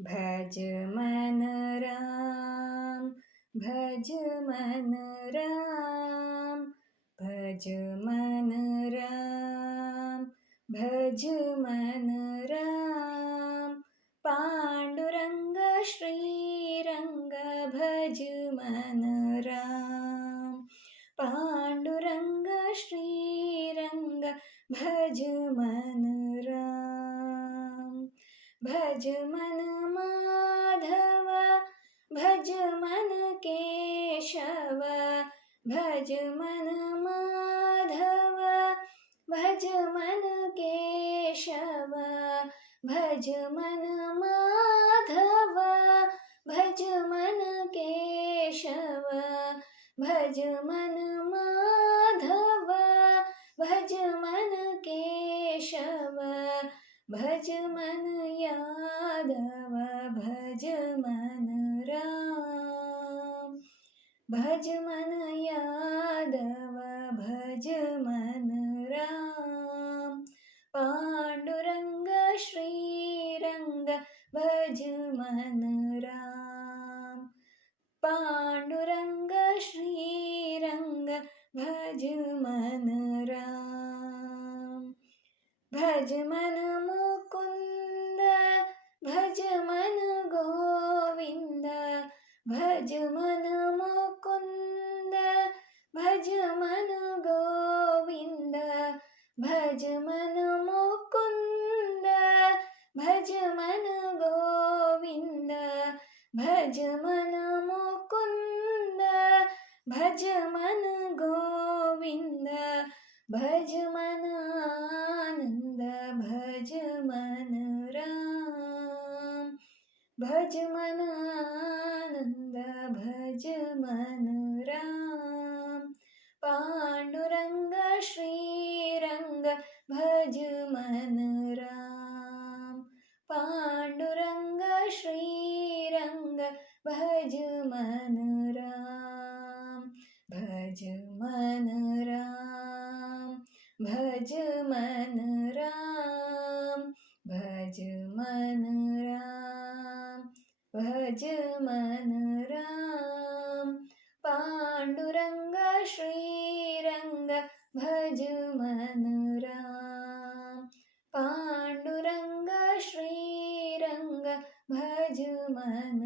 भज मन राम, भज मन राम, भज मन राम, भज मन राम। पांडुरंग श्रीरंग भज मन राम, पांडुरंग श्रीरंग भज मन राम। भज मन माधव, भज मन केशव, भज मन माधव, भज मन केशव, भज मन माधव, भज मन केशव, भज मन माधव, भज मन केशव, भज मन यादव, भज मन राम, भज मन यादव, भज मन राम। पांडुरंग श्रीरंग भज मन राम, पांडुरंग श्रीरंग भज मन राम। भज मन मुकुंद, भज मन गोविंद, भज मन मुकुंद, भज मन गोविंद, भज मन मुकुंद, भज मन गोविंद, भज मन मुकुंद, भज मन गोविंद, भज मन आनंद, भज मन राम, भज मन आनंद, भज मन राम। पांडुरंग श्रीरंग भज मन राम, पांडुरंग श्रीरंग भज मन राम, भज मन राम, भज मन राम, भज मन राम, भज मन राम। पांडुरंग श्रीरंग भज मन राम, पांडुरंग श्रीरंग भज मन